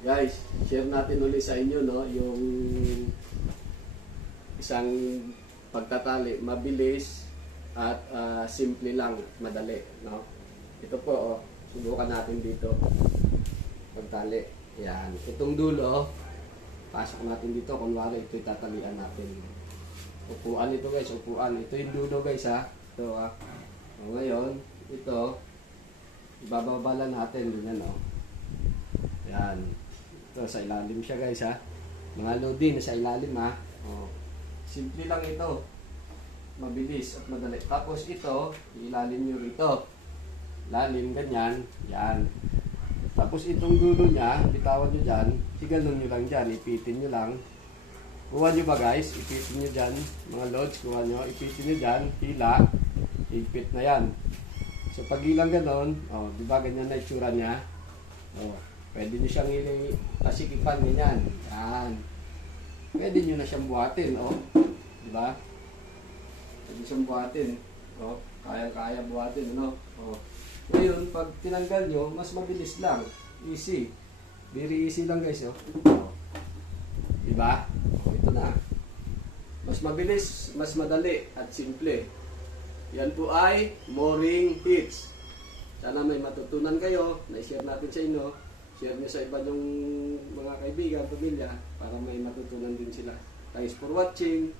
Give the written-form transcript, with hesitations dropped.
Guys, share natin ulit sa inyo no, yung isang pagtatali, mabilis at simple lang, madali, no. Ito po, oh, subukan natin dito. Pagtali. Yan. Itong dulo, pasok natin dito. Kunwari, ito itatalian natin. Upuan ito guys, upuan. Ito yung dulo guys ha. Ito ha. O, ngayon, ito, ibababala natin. Ganyan o. Yan. Ito, sa ilalim siya guys ha. Mga loading sa ilalim ha. O. Simple lang ito. Mabilis at madali. Tapos ito, ilalim nyo rito. Lalim, ganyan. Yan. Tapos itong dulo niya, bitawan nyo dyan. Iganon nyo lang dyan. Ipitin nyo lang. Kuha nyo ba guys? Ipitin nyo dyan. Mga loads, kuha nyo. Ipitin nyo dyan. Hila. Higpit na yan. So pag hilang ganon, oh, di ba ganyan na itsura niya? Oh, pwede nyo siyang pasikipan ganyan. Yan. Pwede nyo na siyang buhatin. Oh. Di ba? Pwede siyang buhatin. Oh, kaya-kaya buhatin. Ano? Oh. Ngayon, pag tinanggal nyo, mas mabilis lang. Easy. Very easy lang guys. Oh. Diba? Oh, ito na. Mas mabilis, mas madali at simple. Yan po ay mooring hitch. Sana may matutunan kayo. Na-share natin sa inyo. Share nyo sa iba yung mga kaibigan, pamilya para may matutunan din sila. Thanks for watching.